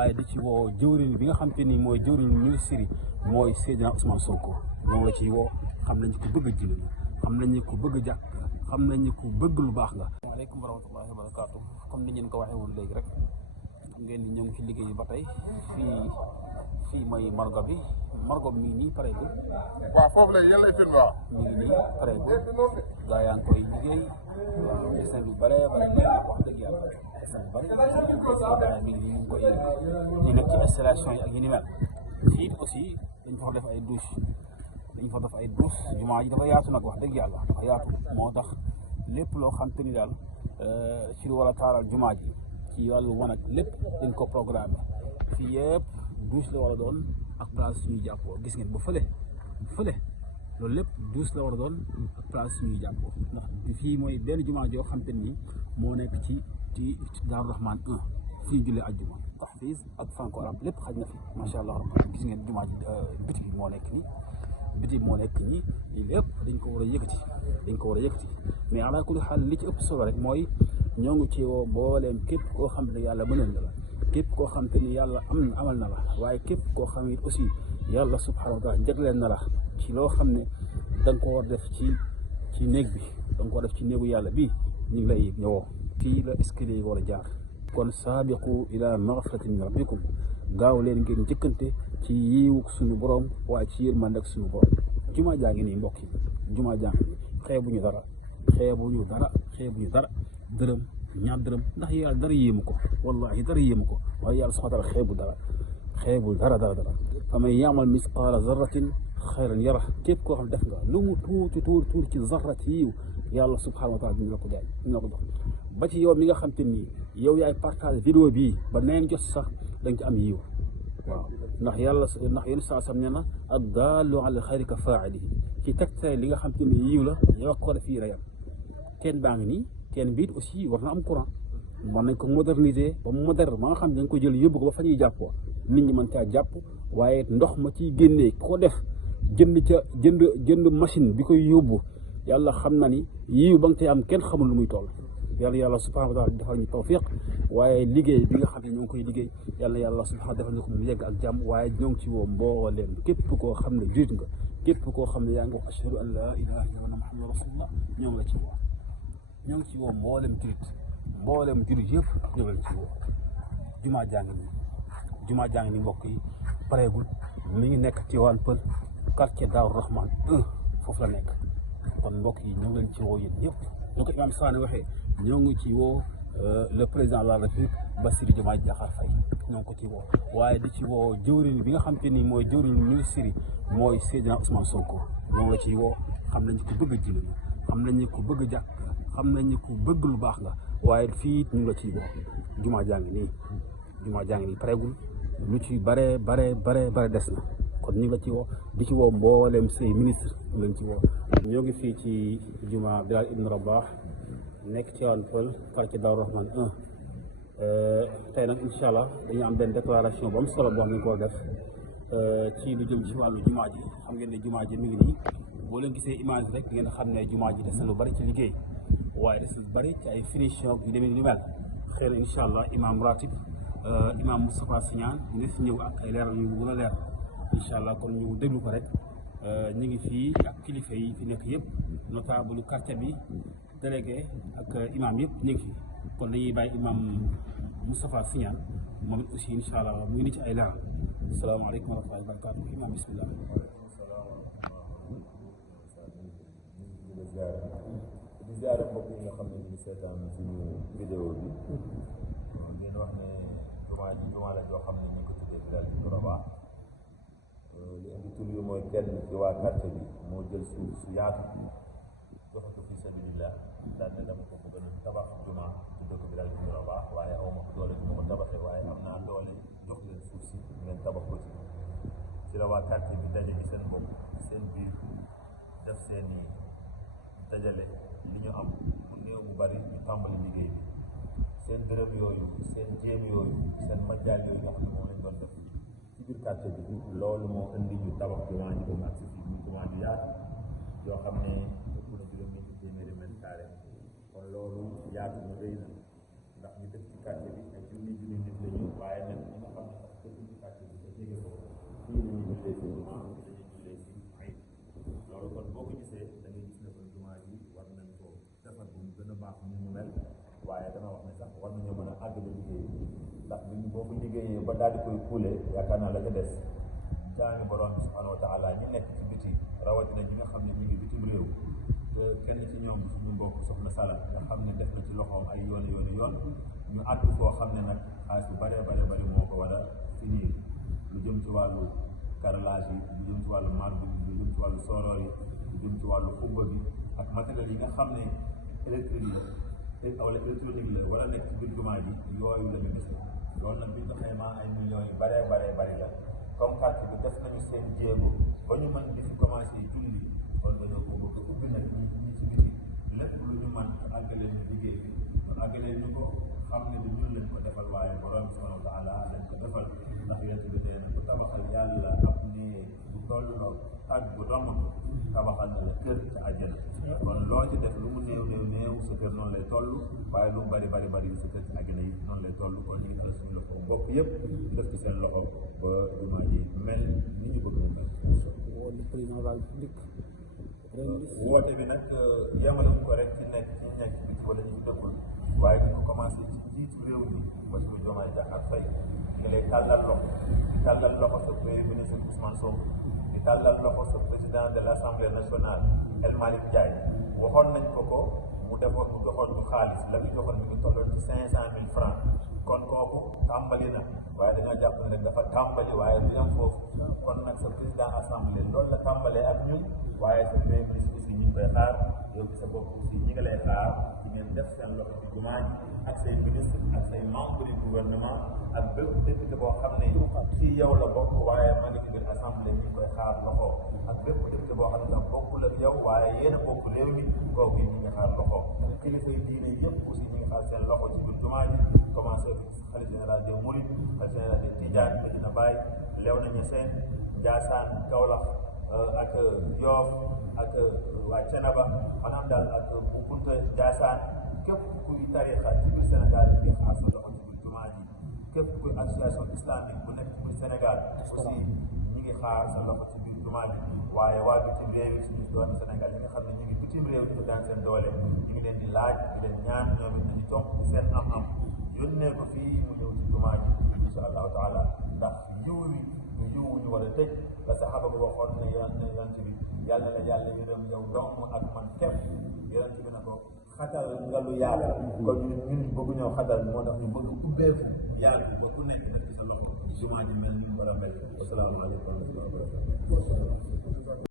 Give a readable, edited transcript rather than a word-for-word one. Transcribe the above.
waaye di ci woo jëwriñ bi nga xam te ni mooy jëwriñ ministre yi mooy Seydina Ousmane Sonko moom la ciy woo. xam nañ ko bëgg a jël xam nañ ko bëgg a jàkk xam nañ ko bëgg lu baax nga. asalaamaaleykum wa rahmatullahi wa barakaatu. comme ni ngeen ko waxee woon léegi rek xam ngeen ni ñoo ngi ci liggéey bi ba tey fii mooy margo bi mi ngi nii pareegul. waaw foofu la yéen a waaw. mi ngi nii pareegul gaa yaa ngi koy liggéey waaw dessin bu bëree bëri wax dëgg yàlla dessin bu bëri mi ngi koy di nekk ci installation yi ak yi ni mel. fii aussi dañ fa def ay douche jumaa ji dafa yaatu nag wax dëgg yàlla dafa yaatu moo tax lépp loo xam te ni daal ci lu war a taaral jumaa ji ci wàllu wanag lépp dañ ko programme fii yëpp douche la war a doon ak place suñuy jàppoo gis ngeen ba fële loolu lépp douche la war a doon ak place suñuy jàppoo ndax fii mooy benn jumaa joo xam te ni moo nekk ci Daaru Rahman 1 fii jullee ajjuma tahfiz ak franco arabe lépp xaj na fi macha allah gis ngeen jumaa ji biti bi moo nekk nii lii lépp dañ ko war a yëkkati mais ala kulli xaal li ci ëpp solo rek mooy ñoo ngi ci woo mbooleem képp koo xam ne yàlla mënal na la képp koo xam te ni yàlla amal na la waaye képp koo xam ne aussi yàlla subhanahu wa taala jagleel na la ci loo xam ne da nga ko war def ci néeg bi da nga ko def ci néegu yàlla bi ñu ngi lay ñëwoo fii la escalier yi war a jaar kon saabiqu ila magfiratin min rabbikum gaaw leen ngeen njëkkante ci yiiwu suñu borom waaye ci yërmande ak suñu borom jumaa jaa ngi nii mbokk yi jumaa jaa ngi nii xeebuñu dara dërëm ñaar dërëm ndax yàlla dara yéemu ko wallahi dara yéemu ko waaye yàlla subhaana taala xeebul dara fa man yaamal misqaala zarratin xayran yara képp koo xam def nga lu mu tuuti ci zarra ci yiw yàlla subhaana taala dina la ko jox ba ci yow mi nga xam te ni yow yaay partage vidéo bii ba neen jot sax da nga ci am yiw waaw ndax yéen saa sam ne na ad daallu ala xayri ka faa'ilihi ci tegtale li nga xam te ni yiw la yow ko def fii rayam teen baa ngi nii teen biit aussi war na am courant mën nañ ko moderniser ba mu moderne ba nga xam ne dañ ko jël yóbbu ko ba fa ñuy jàppoo nit ñi mën caa jàpp waaye ndox ma ciy génnee ko def jënd machine bi koy yóbbu yàlla xam na ni yiw ba nga cay am kenn xamul lu muy toll yàlla subhanahu wa taala defal ñu tawfiq waaye liggéey bi nga xam ne ñoo ngi koy liggéey yàlla subhanahu defal ñu ko mu yegg ak jàmm waaye ñoo ngi ci woo mbooleem képp koo xam ne juut nga képp koo xam ne yaa ngi wax ashhadu an la ilaha illallah muhammadu rasulullah ñoo ngi la ci woo ñoo ngi ci woo mboolem jurit yëpp ñoo ngi la ci woo jumaa jàng ni mbokk yi pareegul mi ngi nekk ci waan pël quartier Daaru Rahman 1 foofu la nekk kon mbokk yi ñoo ngi leen ci woo yéen ñëpp ñoo ko Imam Sané waxee ñoo ngi ci woo le président de la République Bassirou Diomaye Diakhar Faye ñoo ngi ko ci woo waaye di ci woo jëwriñ bi nga xam te ni mooy jëwriñ ministre yi mooy Seydina Ousmane Sonko ñoo ngi la ciy woo xam nañ ko bëgg a jël xam nañ ko bëgg a jàkk xam nañ ko bëgg lu baax nga waaye fii ñu ngi la ciy woo jumaa jaa ngi nii pareegul lu ci bare des na kon ñu ngi la ci woo di ci woo mbooleem say ministre ñu lañ ci woo ñoo ngi fii ci jumaa Bilal Ibn Rabah nekk ci waan pël quartier Daaru Rahman 1 tey nag incha allah dañu am benn déclaration bu am solo boo xam ne ñu ko def ci lu jëm ci wàllu jumaa ji xam ngeen ne jumaa ji mi ngi nii boo leen gisee image rek ngeen xam ne jumaa ji des na lu bari ci liggéey waaye des na lu bari ci ay finition yu demee ni mel xëy na incha allah imam ratib imam Moustapha Signane dina si ñëw ak ay leeral yu gën a leer incha allah kon ñu déglu ko rek ñu ngi fii ak kilifa yi fi nekk yëpp notable quartier bi délégué ak imam yëpp ñu ngi fi kon dañuy bàyyi imam Moustapha Signane moom it aussi incha allah mu ngi ni ci ay leeral asalaamaaleykum wa rahmatullahi wa barakatuh imam bismillah di ziare mbokk yi nga xam ne ñu ngi seetaan suñu vidéo bi ngeen wax ne jumaa la joo xam ne ñu ko tuddee Bilal Ibn Rabah li indi tur yi mooy kenn ci waa quartier bi moo jël suuf su yaatu joxe ko fi sabilillah daal ne dama ko bëgg a tabax jumaa tuddee ko Bilal Ibn Rabah waaye aw ma ko doole bi ma ko tabaxee waaye am naa doole jox leen suuf si ngeen tabax ko ci la waa quartier bi daje ci seen bopp seen biir def seeni dajale li ñu am bu néew bu bari ñu tàmbali liggéey bi seen dërëm yooyu seen jéem yooyu seen majjaal yooyu nga xam ne moom lañ doon def ci biir quartier bi loolu moo indi ñu tabax jumaa ji ba mu agsi fii muy jumaa ju yaatu yoo xam ne ëpp na juróom-ñetti téeméeri mètre carré kon loolu yaatu na rëy na ndax ñu dëkk ci quartier bi ay junni nit la ñu waaye nag ñi nga xam ne dañuy jullee si ay loolu kon boo ko gisee da ngay gis ne kon jumaa ji war nañ ko defar bu mu gën a baax ni mu mel waaye dama wax ne sax war nañoo mën a àggale liggéey ndax bi boo ko liggéeyee ba daal di koy kuule yaakaar naa la ca des jaami borom bi subhanahu wa taala ñi nekk ci biti rawatina ñi nga xam ne ñu ngi bitim réew te kenn ci ñoom suñu mbokk soxna Sala nga xam ne def na ci loxoom ay yoon ñu àgg foo xam ne nag xaalis bu bare moo ko war a finir lu jëm ci wàllu carrelage yi lu jëm ci wàllu marbre bi lu jëm ci wàllu soror yi lu jëm ci wàllu xumba bi ak matériel yi nga xam ne électrique la wala électronique la wala nekk ci biir jumaa ji yooyu la ñu gis loolu nag bi ñu ko xaymaa ay millions yu bare la comme carte bi def nañu seen jéego ba ñu mën di fi commencé julli kon dañoo ko bëgg ubbi nag ñi ci biti lépp lu ñu mën àggale ñu liggéey bi kon àggale ñu ko xam ne du ñun lañ ko defal waaye borom subhanahu wa taala lañ ko defal ndax yonent bi dee ko tabaxal yàlla ab néeg bu tolloo tàgg bu dom tabaxal na la kër ca àjjana kon loo ci def lu mu néew sa kër noonu lay toll waaye lu mu bari sa kër ci àjjana yi noonu lay toll kon ñu ngi la suñu loxo bokk yëpp def ci seen loxo ba jumaa ji mel ni ñu bëgg ñu mel président de la République woote bi nag yemale ko rek ci nekk ci nekk ci biti wala ñu ci nekkul waaye ñu ko commencé ci jiitu réew mi Bassirou Diomaye Diakhar Faye di lay tàllal loxo sa premier ministre Ousmane Sonko di tàllal loxo sa président de l' assemblée nationale El Malick Ndiaye waxoon nañ ko mu defoon mu joxoon ñu xaalis la ñu joxoon mi ngi tolloon ci 500,000 francs kon kooku tàmbali na waaye dañoo jàpp ne rek dafa tàmbali waaye du yem foofu kon nag sa président assemblée loolu la tàmbalee ak ñun waaye sa premier ministre aussi ñu ngi koy xaar yow ci sa bopp aussi ñi ngi lay xaar ci ngeen def seen loxo ci jumaa ji ak say ministre ak say membre du gouvernement ak bépp député boo xam ne ci yow la bokk waaye ma ngi ci biir assemblée ñu ngi koy xaar loxo ak bépp député boo xam ne sax bokkul ak yow waaye yéen a bokk réew mi kooku yi ñu ngi xaar loxo kilifa yi diine yëpp aussi ñu ngi xaar seen loxo ci biir jumaa ji commencé xalifa général des Mourides xalifa général des Tidianes Medina Baye Léona Niassène Ndiassane Kaolack ak Yoff ak waa Thiénaba maanaam daal ak bu Kunta Ndiassane képp kuy tarixa ci biir Sénégal yi xaar sa loxo ci biir jumaa ji képp kuy association islamique bu nekk ci biir Sénégal aussi ñi ngi xaar sa loxo ci biir jumaa ji waaye waa bitim réew yi suñu doomi Sénégal yi nga xam ne ñu ngi bitim réew di daan seen doole ñu ngi leen di laaj di leen ñaan ñoom it nañu toog ci seen am-am yónnee ko fii mu ñëw ci jumaa ji insha allahu taala ndax yiw wi du yiw wu ñu war a tëj la saxaaba bi waxoon ne yonent bi yàlla la yàlla yërëm yow dong ak man képp yonent bi na ko xatal nga lu yàlla kon ñun bëgg ñoo xatal moo tax ñu bëgg ubbeeku yàlla ba ku nekk nekk sa loxo jumaa ji mel ni mu war a mel wasalaamaaleykum wa rahmatulah